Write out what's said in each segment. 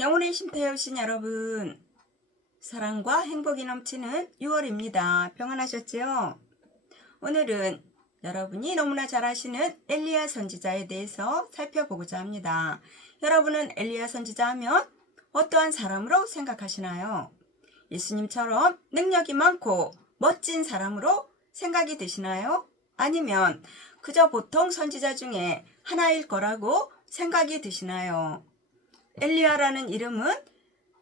영혼의 쉼터에 오신 여러분, 사랑과 행복이 넘치는 6월입니다. 평안하셨지요? 오늘은 여러분이 너무나 잘 아시는 엘리야 선지자에 대해서 살펴보고자 합니다. 여러분은 엘리야 선지자 하면 어떠한 사람으로 생각하시나요? 예수님처럼 능력이 많고 멋진 사람으로 생각이 드시나요? 아니면 그저 보통 선지자 중에 하나일 거라고 생각이 드시나요? 엘리야라는 이름은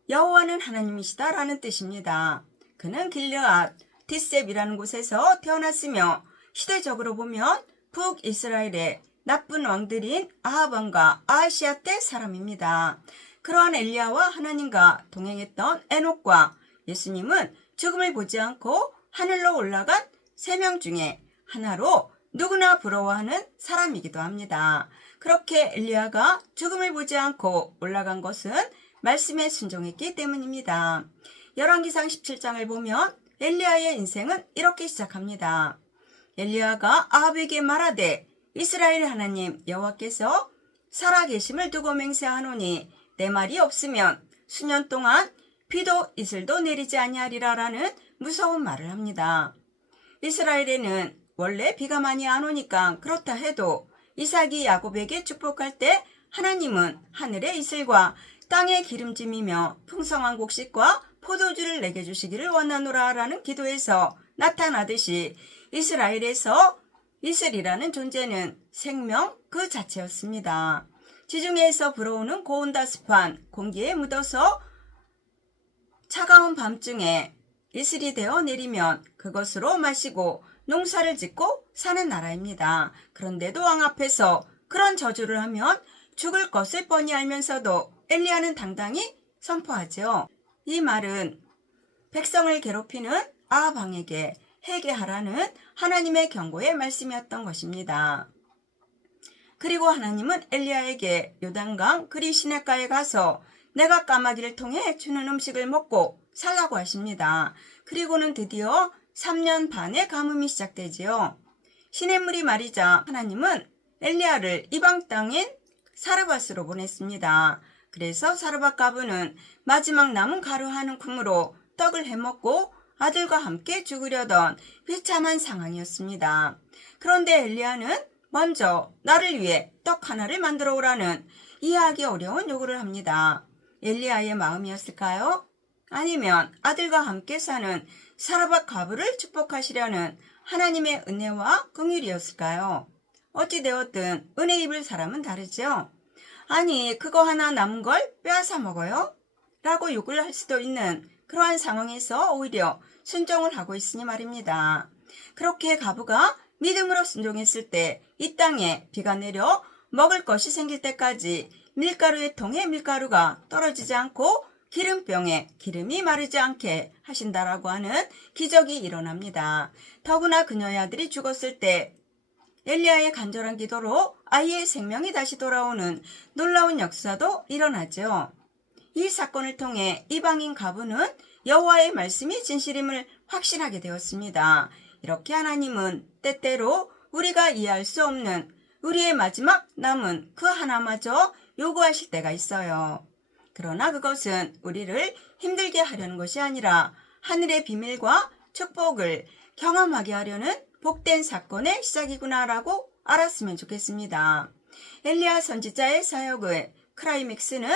여호와는 하나님이시다 라는 뜻입니다. 그는 길르앗, 디셉이라는 곳에서 태어났으며 시대적으로 보면 북이스라엘의 나쁜 왕들인 아합 왕과 아하시아 때 사람입니다. 그러한 엘리야와 하나님과 동행했던 에녹과 예수님은 죽음을 보지 않고 하늘로 올라간 3명 중에 하나로 누구나 부러워하는 사람이기도 합니다. 그렇게 엘리야가 죽음을 보지 않고 올라간 것은 말씀에 순종했기 때문입니다. 열왕기상 17장을 보면 엘리야의 인생은 이렇게 시작합니다. 엘리야가 아합에게 말하되 이스라엘 하나님 여호와께서 살아계심을 두고 맹세하노니 내 말이 없으면 수년 동안 비도 이슬도 내리지 아니하리라 라는 무서운 말을 합니다. 이스라엘에는 원래 비가 많이 안 오니까 그렇다 해도 이삭이 야곱에게 축복할 때 하나님은 하늘의 이슬과 땅의 기름짐이며 풍성한 곡식과 포도주를 내게 주시기를 원하노라 라는 기도에서 나타나듯이 이스라엘에서 이슬이라는 존재는 생명 그 자체였습니다. 지중해에서 불어오는 고온다습한 공기에 묻어서 차가운 밤중에 이슬이 되어 내리면 그것으로 마시고 농사를 짓고 사는 나라입니다. 그런데도 왕 앞에서 그런 저주를 하면 죽을 것을 뻔히 알면서도 엘리야는 당당히 선포하죠. 이 말은 백성을 괴롭히는 아합 왕에게 회개하라는 하나님의 경고의 말씀이었던 것입니다. 그리고 하나님은 엘리야에게 요단강 그리 시냇가에 가서 내가 까마귀를 통해 주는 음식을 먹고 살라고 하십니다. 그리고는 드디어 3년 반의 가뭄이 시작되지요. 시냇물이 마르자 하나님은 엘리야를 이방 땅인 사르밧으로 보냈습니다. 그래서 사르밧 가부는 마지막 남은 가루 한 움큼으로 떡을 해먹고 아들과 함께 죽으려던 비참한 상황이었습니다. 그런데 엘리야는 먼저 나를 위해 떡 하나를 만들어 오라는 이해하기 어려운 요구를 합니다. 엘리야의 마음이었을까요? 아니면 아들과 함께 사는 사르밧 가부를 축복하시려는 하나님의 은혜와 긍휼이었을까요? 어찌되었든 은혜 입을 사람은 다르죠. 아니 그거 하나 남은 걸 빼앗아 먹어요? 라고 욕을 할 수도 있는 그러한 상황에서 오히려 순종을 하고 있으니 말입니다. 그렇게 가부가 믿음으로 순종했을 때 이 땅에 비가 내려 먹을 것이 생길 때까지 밀가루의 통에 밀가루가 떨어지지 않고 기름병에 기름이 마르지 않게 하신다라고 하는 기적이 일어납니다. 더구나 그녀의 아들이 죽었을 때 엘리야의 간절한 기도로 아이의 생명이 다시 돌아오는 놀라운 역사도 일어나죠. 이 사건을 통해 이방인 가부는 여호와의 말씀이 진실임을 확신하게 되었습니다. 이렇게 하나님은 때때로 우리가 이해할 수 없는 우리의 마지막 남은 그 하나마저 요구하실 때가 있어요. 그러나 그것은 우리를 힘들게 하려는 것이 아니라 하늘의 비밀과 축복을 경험하게 하려는 복된 사건의 시작이구나라고 알았으면 좋겠습니다. 엘리야 선지자의 사역의 클라이맥스는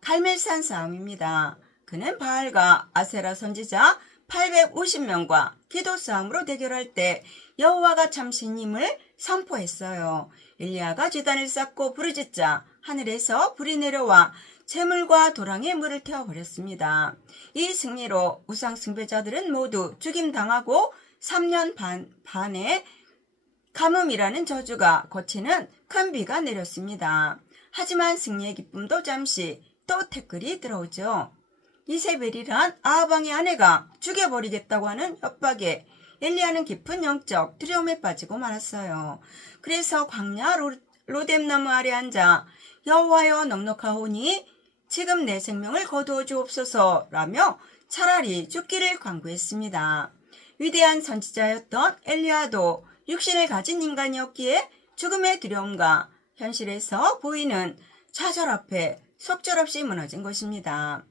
갈멜산 싸움입니다. 그는 바알과 아세라 선지자 850명과 기도 싸움으로 대결할 때 여호와가 참 신임을 선포했어요. 엘리야가 제단을 쌓고 부르짖자 하늘에서 불이 내려와 재물과 도랑에 물을 태워버렸습니다. 이 승리로 우상 숭배자들은 모두 죽임당하고 3년 반의 가뭄이라는 저주가 거치는 큰 비가 내렸습니다. 하지만 승리의 기쁨도 잠시 또 태클이 들어오죠. 이세벨이란 아합 왕의 아내가 죽여버리겠다고 하는 협박에 엘리야는 깊은 영적 두려움에 빠지고 말았어요. 그래서 광야 로뎀나무 아래 앉아 여호와여 넉넉하오니 지금 내 생명을 거두어 주옵소서라며 차라리 죽기를 간구했습니다. 위대한 선지자였던 엘리야도 육신을 가진 인간이었기에 죽음의 두려움과 현실에서 보이는 좌절 앞에 속절없이 무너진 것입니다.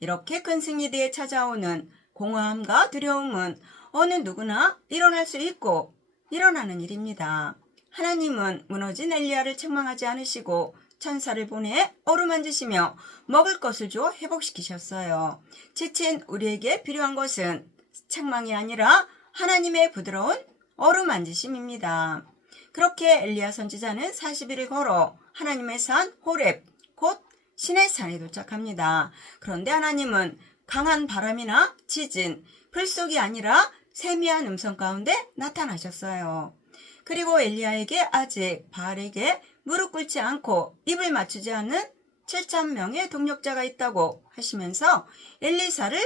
이렇게 큰 승리 뒤에 찾아오는 공허함과 두려움은 어느 누구나 일어날 수 있고 일어나는 일입니다. 하나님은 무너진 엘리야를 책망하지 않으시고 천사를 보내 어루만지시며 먹을 것을 주어 회복시키셨어요. 지친 우리에게 필요한 것은 책망이 아니라 하나님의 부드러운 어루만지심입니다. 그렇게 엘리야 선지자는 40일을 걸어 하나님의 산 호렙, 곧 신의 산에 도착합니다. 그런데 하나님은 강한 바람이나 지진, 불속이 아니라 세미한 음성 가운데 나타나셨어요. 그리고 엘리야에게 아직 바알에게 무릎 꿇지 않고 입을 맞추지 않은 7,000명의 동력자가 있다고 하시면서 엘리사를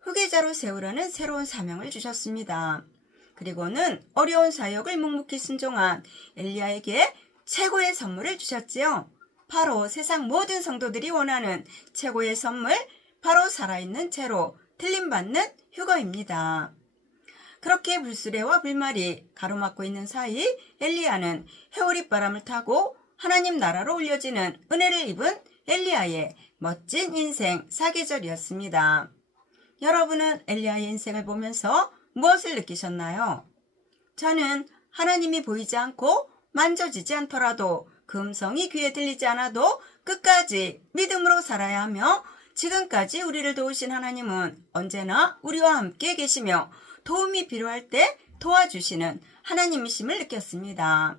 후계자로 세우라는 새로운 사명을 주셨습니다. 그리고는 어려운 사역을 묵묵히 순종한 엘리야에게 최고의 선물을 주셨지요. 바로 세상 모든 성도들이 원하는 최고의 선물, 바로 살아있는 채로 틀림받는 휴거입니다. 그렇게 불수레와 불말이 가로막고 있는 사이 엘리야는 해오릿바람을 타고 하나님 나라로 올려지는 은혜를 입은 엘리야의 멋진 인생 사계절이었습니다. 여러분은 엘리야의 인생을 보면서 무엇을 느끼셨나요? 저는 하나님이 보이지 않고 만져지지 않더라도 그 음성이 귀에 들리지 않아도 끝까지 믿음으로 살아야 하며 지금까지 우리를 도우신 하나님은 언제나 우리와 함께 계시며 도움이 필요할 때 도와주시는 하나님이심을 느꼈습니다.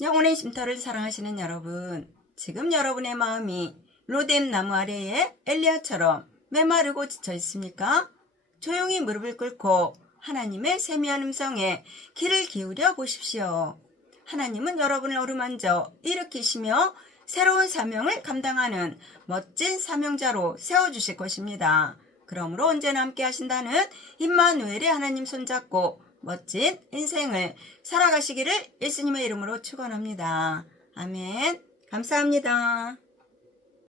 영혼의 쉼터를 사랑하시는 여러분, 지금 여러분의 마음이 로뎀 나무 아래에 엘리야처럼 메마르고 지쳐 있습니까? 조용히 무릎을 꿇고 하나님의 세미한 음성에 귀를 기울여 보십시오. 하나님은 여러분을 어루만져 일으키시며 새로운 사명을 감당하는 멋진 사명자로 세워주실 것입니다. 그러므로 언제나 함께 하신다는 임마누엘의 하나님 손잡고 멋진 인생을 살아가시기를 예수님의 이름으로 축원합니다. 아멘. 감사합니다.